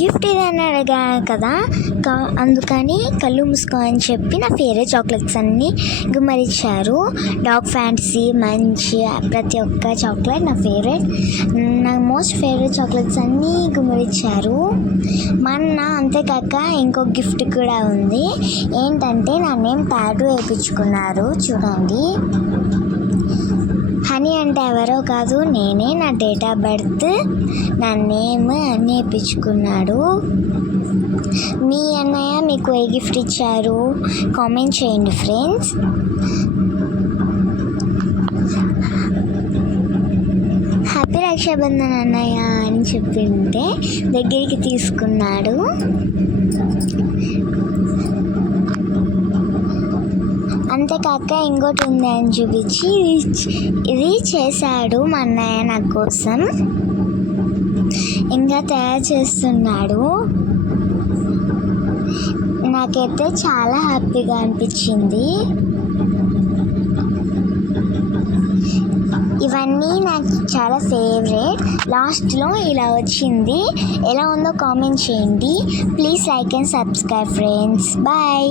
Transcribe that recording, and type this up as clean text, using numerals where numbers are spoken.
Gift ఇదని అడిగాను కదా, అందుకని కళ్ళు మూసుకో అని చెప్పి నా ఫేవరెట్ చాక్లెట్స్ అన్నీ గుమ్మరిచ్చారు. డాగ్ ఫ్యాంటసీ, మంచి, ప్రతి ఒక్క చాక్లెట్ నా ఫేవరెట్. నా మోస్ట్ ఫేవరెట్ చాక్లెట్స్ అన్నీ గుమ్మరిచ్చారు మా అన్న. అంతేకాక ఇంకో గిఫ్ట్ కూడా ఉంది. ఏంటంటే నా నేమ్ టాటూ వేయించుకున్నారు. చూడండి, హనీ అంటే ఎవరో కాదు నేనే. నా డేట్ ఆఫ్ బర్త్, నా నేమ్ అన్నీ వేయించుకున్నాడు. మీ అన్నయ్య మీకు ఏ గిఫ్ట్ ఇచ్చారు కామెంట్ చేయండి ఫ్రెండ్స్. హ్యాపీ రక్షాబంధన్ అన్నయ్య అని చెప్పింటే దగ్గరికి తీసుకున్నాడు. అంతేకాక ఇంకోటి ఉంది అని చూపించి ఇది చేశాడు మా అన్నయ్య నా కోసం. ఇంకా తయారు చేస్తున్నాడు. నాకైతే చాలా హ్యాపీగా అనిపించింది. ఇవన్నీ నాకు చాలా ఫేవరెట్. లాస్ట్లో ఇలా వచ్చింది. ఎలా ఉందో కామెంట్ చేయండి. Please like and subscribe friends. Bye.